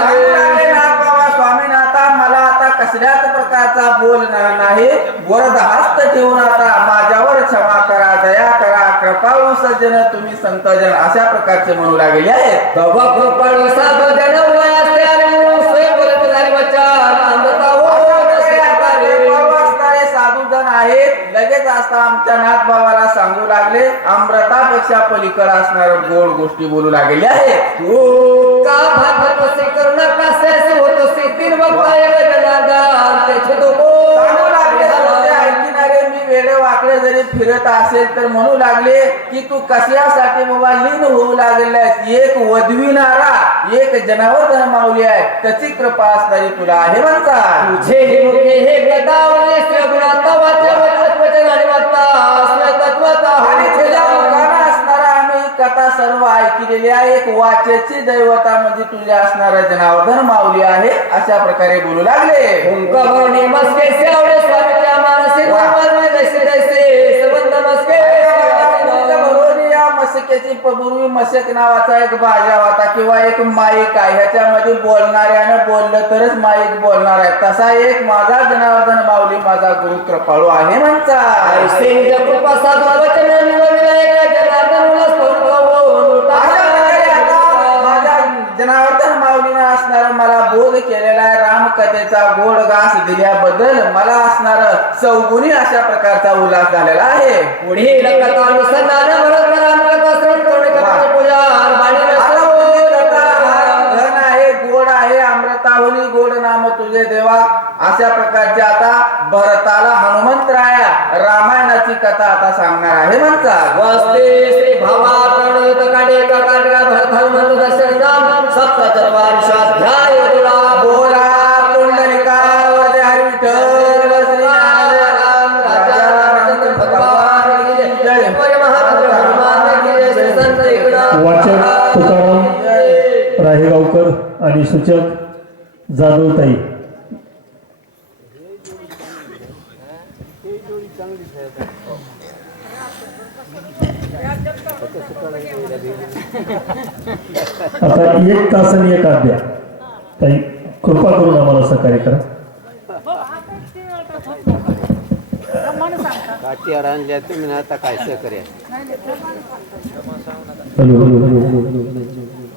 केली लागले नाथ बाबा स्वामीनाथा मला आता कसल्याच प्रकारचा बोल न- नाही. वरद हस्त ठेवून आता माझ्यावर क्षमा करा दया करा कृपाळू सज्जन तुम्ही संतजन अशा प्रकारचे म्हणू लागले आहेत. असता आमच्या नाथ बाबाला सांगू लागले अमृतापेक्षा पलीकडे असणाऱ्या गोड गोष्टी बोलू आहेत. का होत त्याचे तो सांगू लागले होते, बोल ऐकणारे मी वेळे वाकडे जरी फिरत असेल तर म्हणू लागले की तू कशासाठी बाबा लीन होऊ लागलेलास एक वधविणारा एक जनावर माऊली आहे त्याची कृपा असणारी तुला आहे म्हणतात. तुझे हे गदावले आणि वाचा आणि तुझ्या असणारा आम्ही कथा सर्व ऐकलेली आहे. एक वाचेची दैवता म्हणजे तुझ्या असणारा जनार्दन माऊली आहे. अशा प्रकारे बोलू लागले. कुंकवणे मस्के सेवडे स्वामीच्या मानसी धर्मर्मे जैसे मसकेची पूर्वी मसक नावाचा एक बाजा होता किंवा एक माईक आहे. ह्याच्यामध्ये बोलणाऱ्यानं बोललं तरच माईक बोलणार आहे. तसा एक माझा जनार्दन माऊली माझा गुरु कृपाळू आहे एक जनार्दन माऊलीनं असणारा मला बोध केलेला रामकथेचा गोड घास दिल्याबद्दल मला असणार चौगुणी अशा प्रकारचा उल्हास झालेला आहे. कथाची आहे गोड आहे अमृताहुनी गोड नाम तुझे देवा. अशा प्रकारची आता भरताला हनुमंतराया रामायणाची कथा आता सांगणार आहे म्हणतात वस्ते श्री भावा प्रणत काडे काकाडगा भरत हनुमंत दर्शन सप्त चत्वारिंशाध्याय जाधवताई आता एक तास आणि एक अध्याय ताई कृपा करून आम्हाला सहकार्य करा तुम्ही आता काय सहकार्य हॅलो हॅलो हॅलो हॅलो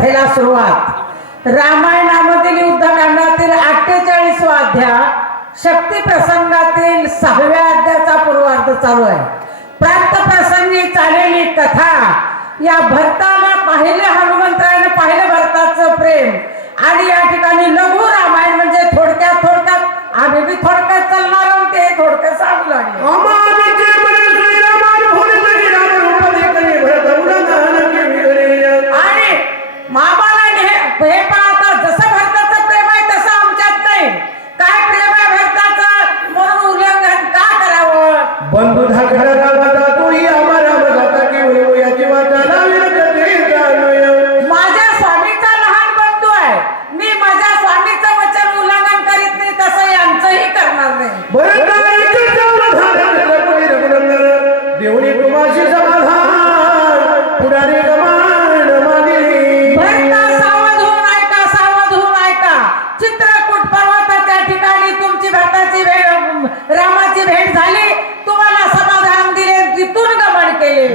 कथेला सुरुवात. रामायणामधील युद्धकांडातील अठ्ठेचाळीसवा अध्याय शक्ती प्रसंगातील सहाव्या अध्यायाचा पूर्वार्ध चालू आहे. प्रांत प्रसंगी चाललेली कथा या भरताला पाहिले हनुमंतरायने पाहिलं भरताचं प्रेम आणि या ठिकाणी लघु रामायण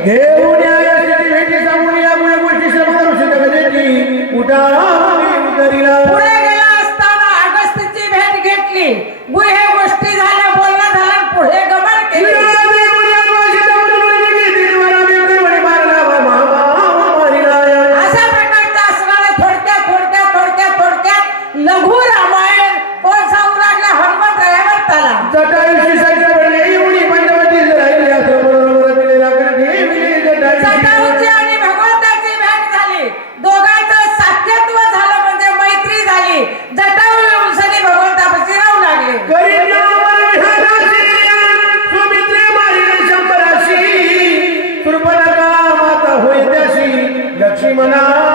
Yeah. मना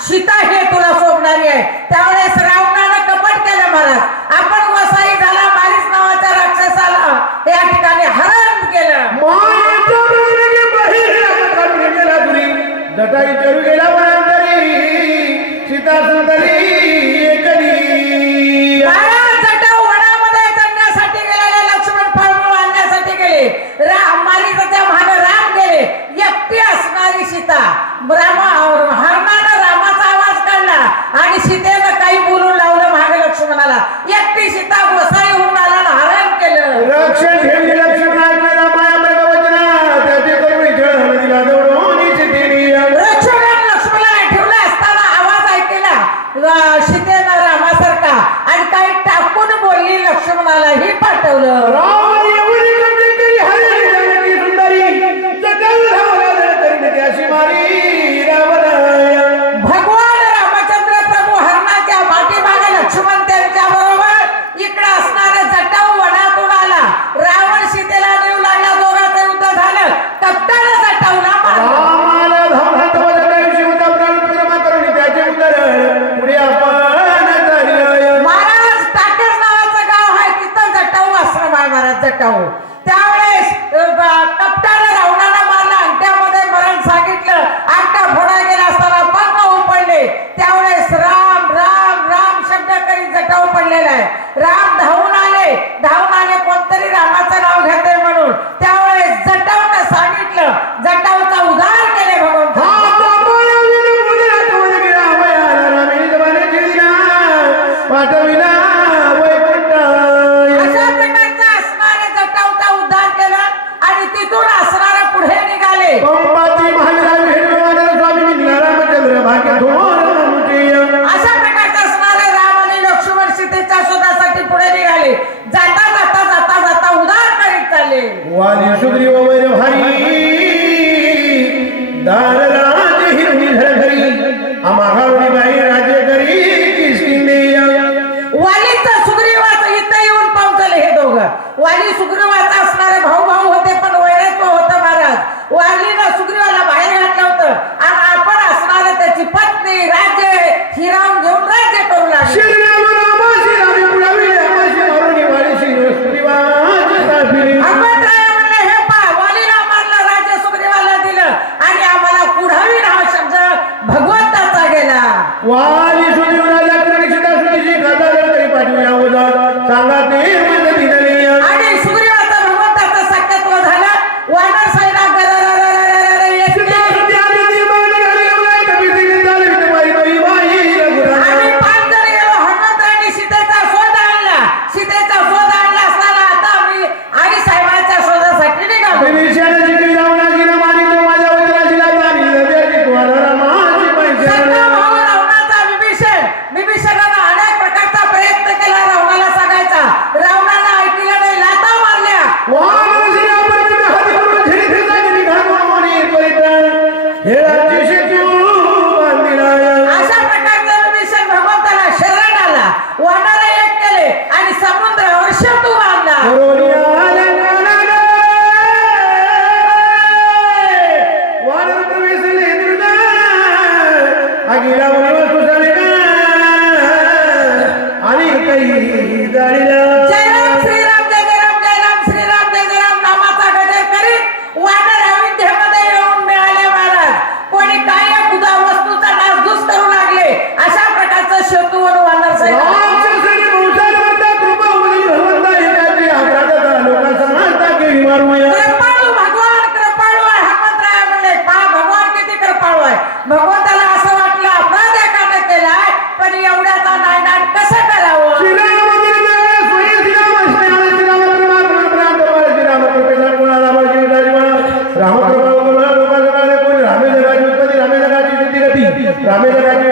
期待 அகில உலக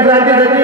যাইতে যাইতে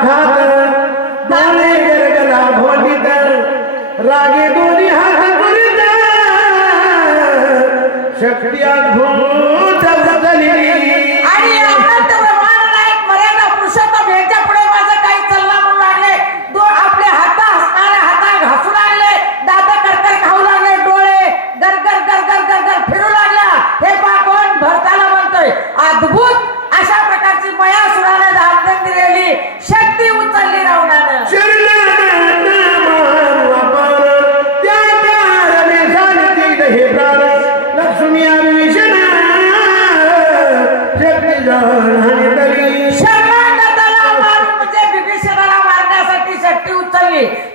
खात दाणे गरगला भोंडित रागे दोन्ही हात शक्ती आज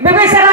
বিবেচনা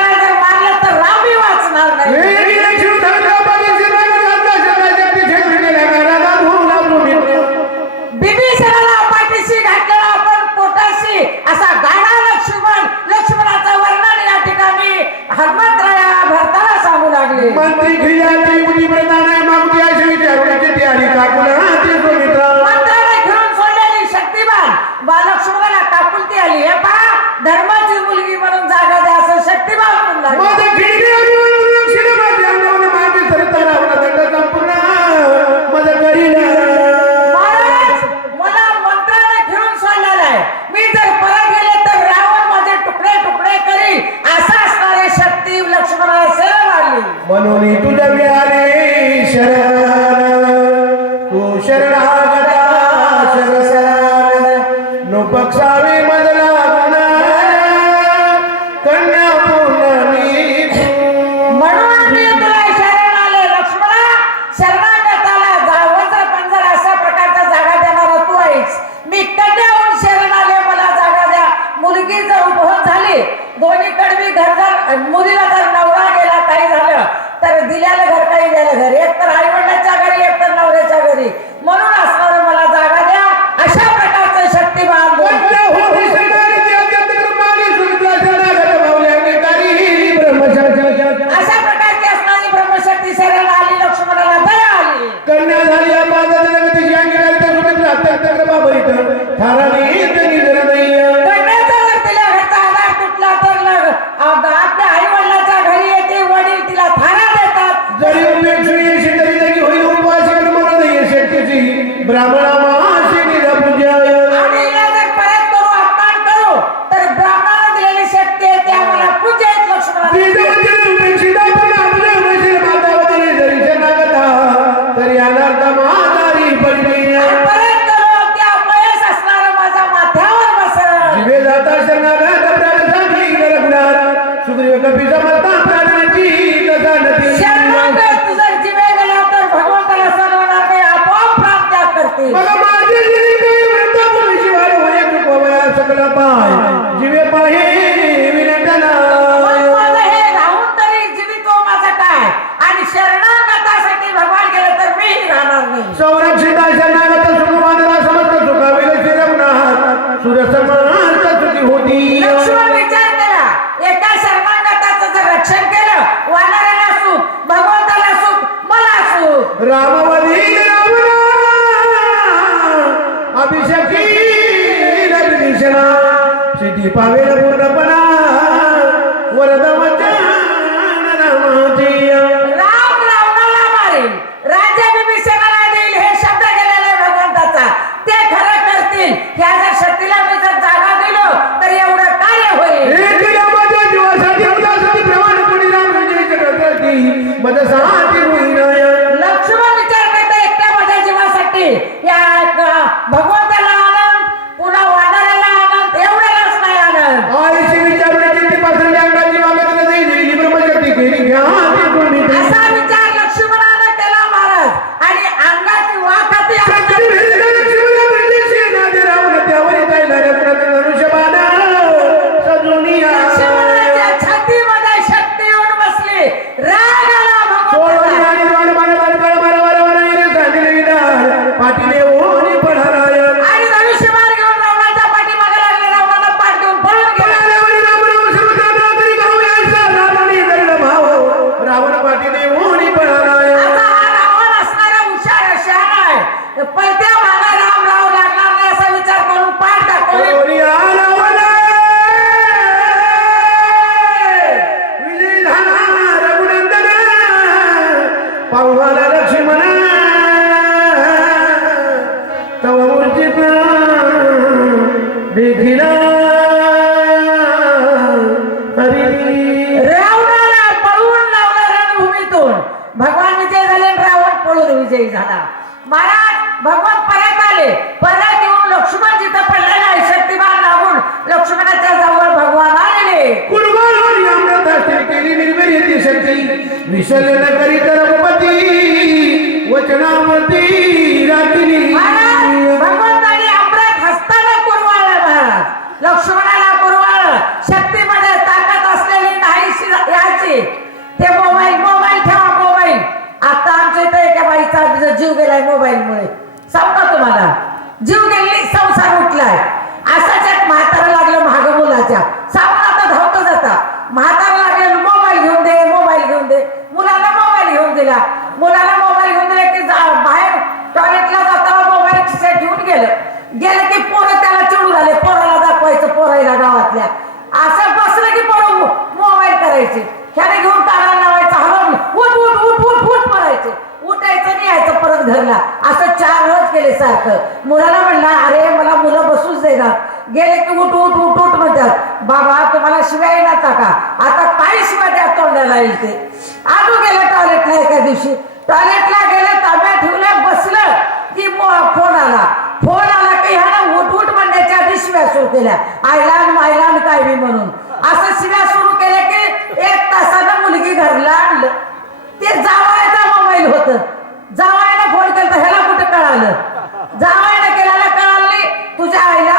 विसरले न करी तर वचनावरती गेलं की पोरं त्याला चिडू झाले पोराला दाखवायचं पोरायला गावातल्या. असं बसलं की पोरं मोबाईल करायचे. ह्याने घेऊन काढायला लावायचं हलवून उठ उठ उठ उठ उठ पडायचे उठायचं नाही यायचं परत घरला. असं चार रोज केले सारखं. मुलाला म्हणला अरे मला मुलं बसूच देणार. गेले की उठ उठ उठ उठ म्हणतात. बाबा तुम्हाला शिवाय येणार का? आता काही शिवाय त्या तोंडाला येईल ते आजू गेलं टॉयलेटला एका दिवशी. टॉयलेटला गेलं ताब्यात ठेवलं बसलं. की फोन आला. फोन आला मी ह्याला म्हणण्याच्या आधी शिव्या सुरू केल्या. आयलान मायलान कायवी म्हणून. असं शिव्या सुरू केल्या की एक तासानं मुलगी घरला आणलं. ते जावायचा मोबाईल होत. जावायला फोन केला ह्याला कुठं कळालं? जावायला केल्याला कळाली तुझ्या आईला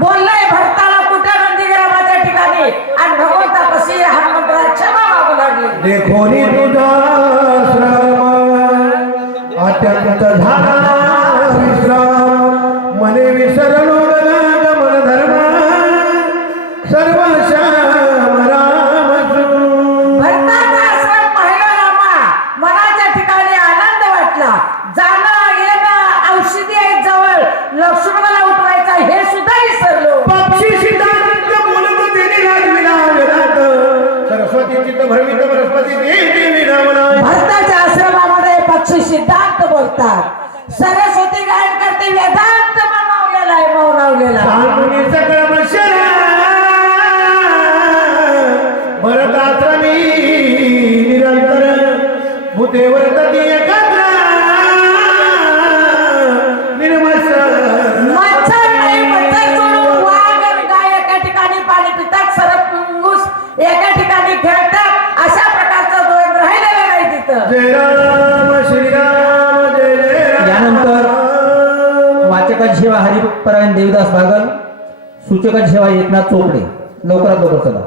बोललंय भरताला कुठे नंदीग्रामाच्या ठिकाणी? आणि भगवंता कशी हनुमंतराज क्षमा मागू लागली. देखो शिक्षकांची सेवा एकनाथ चोपडे. लवकरात लवकर चला.